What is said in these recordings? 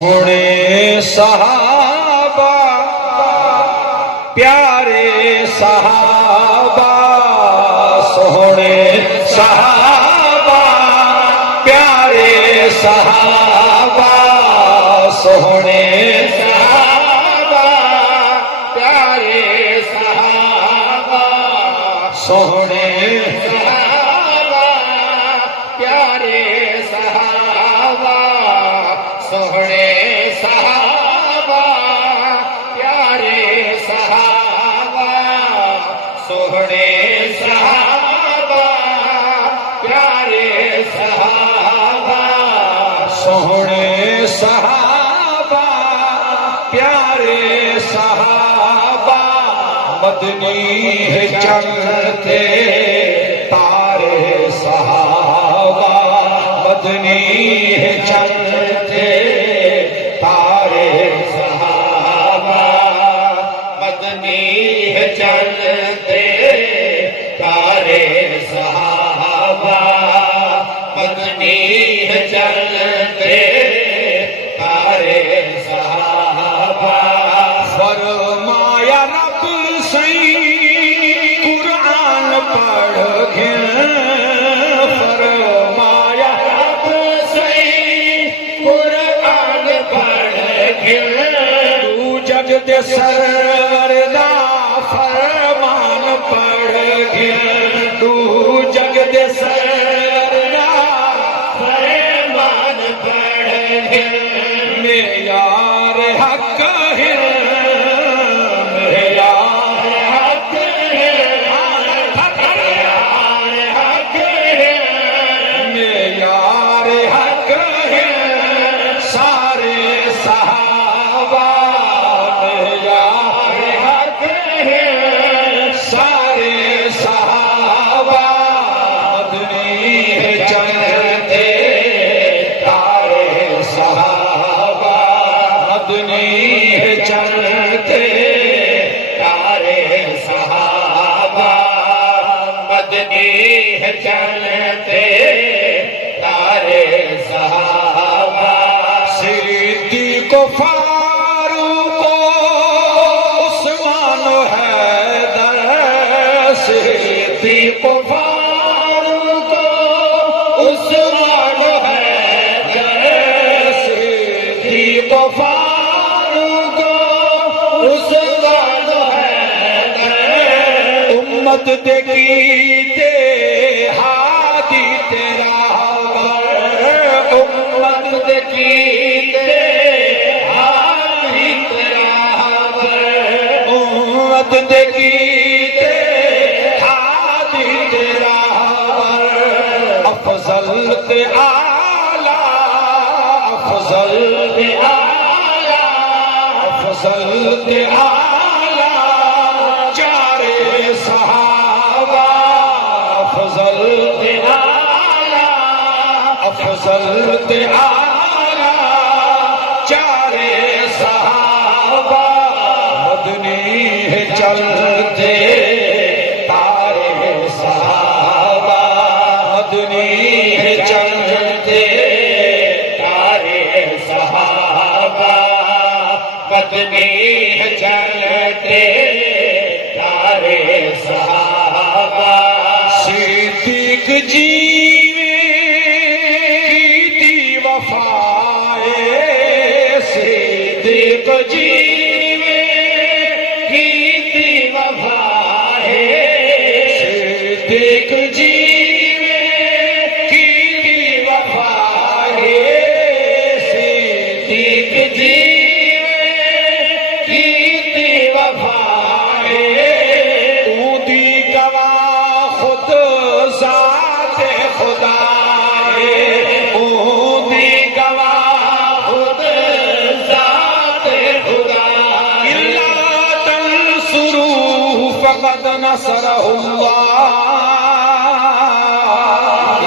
سونے صحابہ پیارے صحابہ سونے صحابہ پیارے صحابہ سونے صحابہ پیارے صحابہ سونے صحابہ پیارے صحابہ سونے صحابہ پیارے صحابہ سونے صحابہ پیارے صحابہ سونے صحابہ پیارے صحابہ مدنی ہے چلتے تارے صحابہ مدنی ہے چلتے تارے صحابہ مدنی ہے چلتے تارے صحابہ مدنی ہے چلتے تارے صحابہ فرمایا رب سے قرآن پڑھ کے فرمایا رب سے قرآن پڑھ کے تو جگ دے سروردا فرمان پڑھ کے تو جگ دے سروردا فرمان پڑھ کے معیار حق ہے معیار حق ہے معیار حق ہے معیار حق ہے سارے صحابہ معیار حق ہے سارے صحابہ مدنی ہے چلتے تارے صحابہ مدنی ہے چلتے تارے صحابہ مدنی ہے چلتے تارے صحابہ صدیق و فاروق و عثمان و حیدر صدیق و فاروق و عثمان و حیدر صدیق و فاروق و عثمان و حیدر امت دیکھیتے ہادی تیرا امت دیکھیتے ہادی تیرا امت دیکھیتے ہادی تیرا افضل تے اعلیٰ افضل تے اعلیٰ افضل تے اعلیٰ چارے صحابہ افضل تے اعلیٰ افضل تے اعلیٰ چارے صحابہ مدنی ہے چلتے تارے صحابہ مدنی ہے چلتے تارے صحابہ مدنی ہے چلتے تارے صحابہ صدیق جیوے کیتی وفائے صدیق جیوے کیتی وفائے صدیق جیوے کیتی وفائے صدیق جیوے کیتی وفائے اودی گواہ خود ذات خدا اودی گواہ خود ذات خدا الا تنصروه فقد نصره الله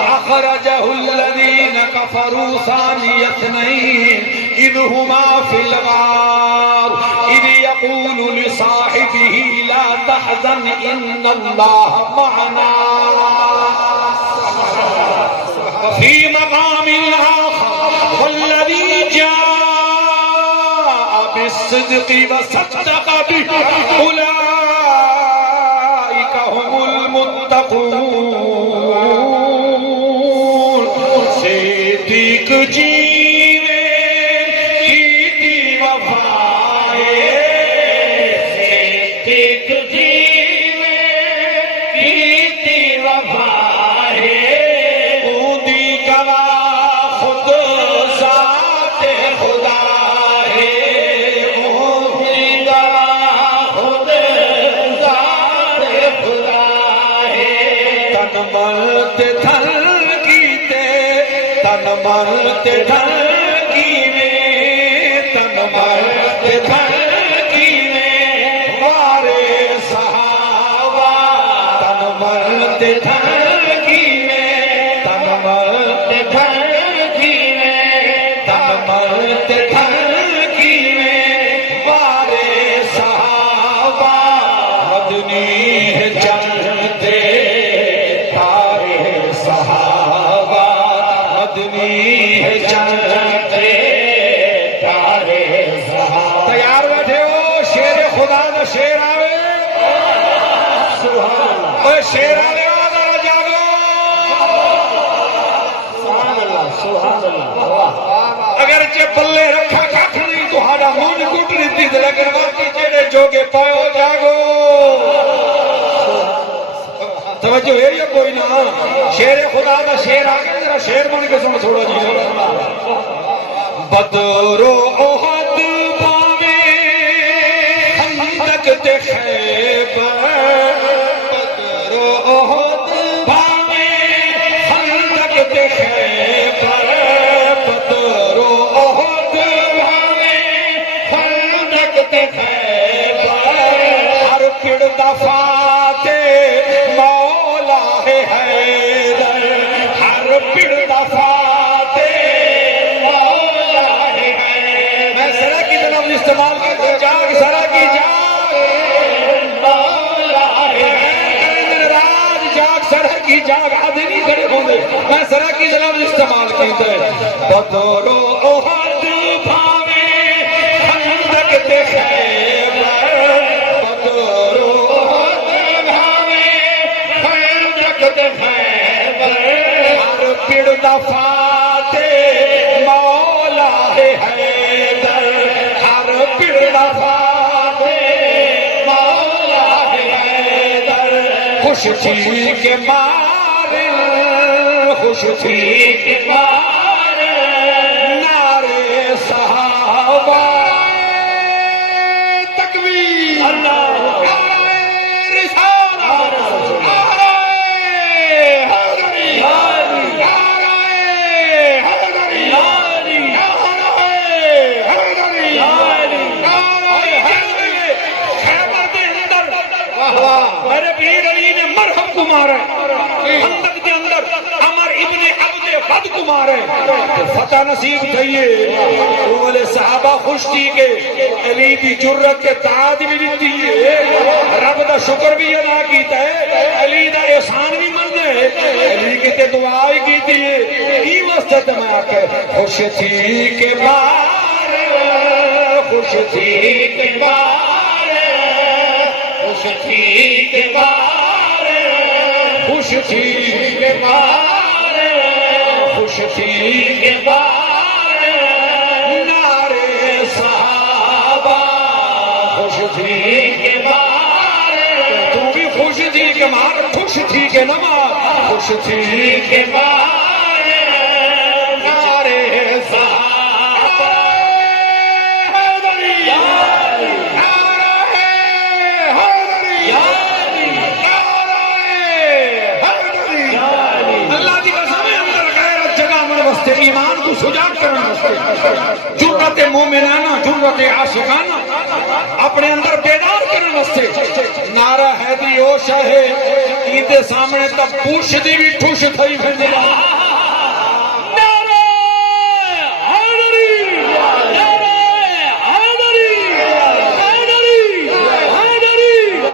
اخرجه الذين كفروا ثاني اثنين اذ هما في الغار اذ يقول لصاحبه لا تحزن ان الله معنا في مقام آخر والذي جاء الصدق وصدق به أولئك هم المتقون صدیق جیوے کیتی وفائے صدیق جیوے کیتی وفائے اودی گواہ خود ذات خدا ہے اودی گواہ خود ذات خدا ہے تن مرد تھل کیتے تن مرد تھل کیوے تن مرد تھل کیوے وارے صحابہ تن مرد تھل کیوے تن مرد تھل کیوے تن مرد تھل کیوے وارے صحابہ مدنی ہے چلتے تارے صحابہ مدنی ہے چلتے تارے صحابہ تیار بیٹھے ہو شیر خدا دا شیر آوے اوہ شیر آوے آدھا جاگو اگرچہ پلے رکھا کھٹ نہیں تو ہاڑا من کٹ لیتی تھی لیکن باقی جیڑے جوگے پائے ہو جاگو توجہ ہے یا کوئی نہ شیر خدا دا شیر آگے ذرا شیر بن کے سن تھوڑا جی بدر و احد باوے خندق تے خیبر بدر و احد باوے خندق تے خیبر بدر و احد باوے خندق تے خیبر ہر پڑ دفعہ تے مولا ہے حیدر ہر پڑ دفعہ تے مولا ہے حیدر میں سرا کی طرف استعمال کرتا جاگ سرا کی جاگ مولا ہے حیدر راج جاگ سرا کی جاگ آدھے نہیں کھڑے ہوندے میں سرا کی طرف استعمال کرتا ہے بدر و احد بھاوے خندق تے خیبر بدر و احد بھاوے خندق تے خیبر ہر پڑ دفعہ تے مولا ہے حیدر ہر پڑ دفعہ تے مولا ہے حیدر خوش تھی کے مارے خوش تھی کے مارے نعرے صحابہ تکبیر اللہ رسالت میرے پیر علی نے مرحب کو مارا خندق کے اندر عمر ابن عبد ود کو مارا فتح نصیب تھئیے اولے صحابہ خوش تھی کہ علی دی جرت کے تعاد بھی دیتی ہے رب دا شکر بھی ادا کیتا ہے علی دا احسان بھی مند ہے علی کے تے دعائی کیتی ہے ای مستد میں آکے خوش تھی کہ بار خوش تھی کہ بار خوش تھی کہ بار خوش تھی کہ بار خوش تھی کہ بار نعرے صحابہ خوش تھی کہ بار تو بھی خوش تھی کہ مار خوش تھی کہ نمار خوش تھی کہ بار نعرے صحابہ حیدری اللہ دی قسم ہے اندر غیرت جگہ من واسطے ایمان کو سجاد کرن واسطے جرأت مومنانہ جرأت عاشقانہ اپنے اندر بیدار کرن واسطے نعرہ حیدری او شاہ ایندے سامنے تب پوچھ دی بھی ٹھوش تھئی پھندی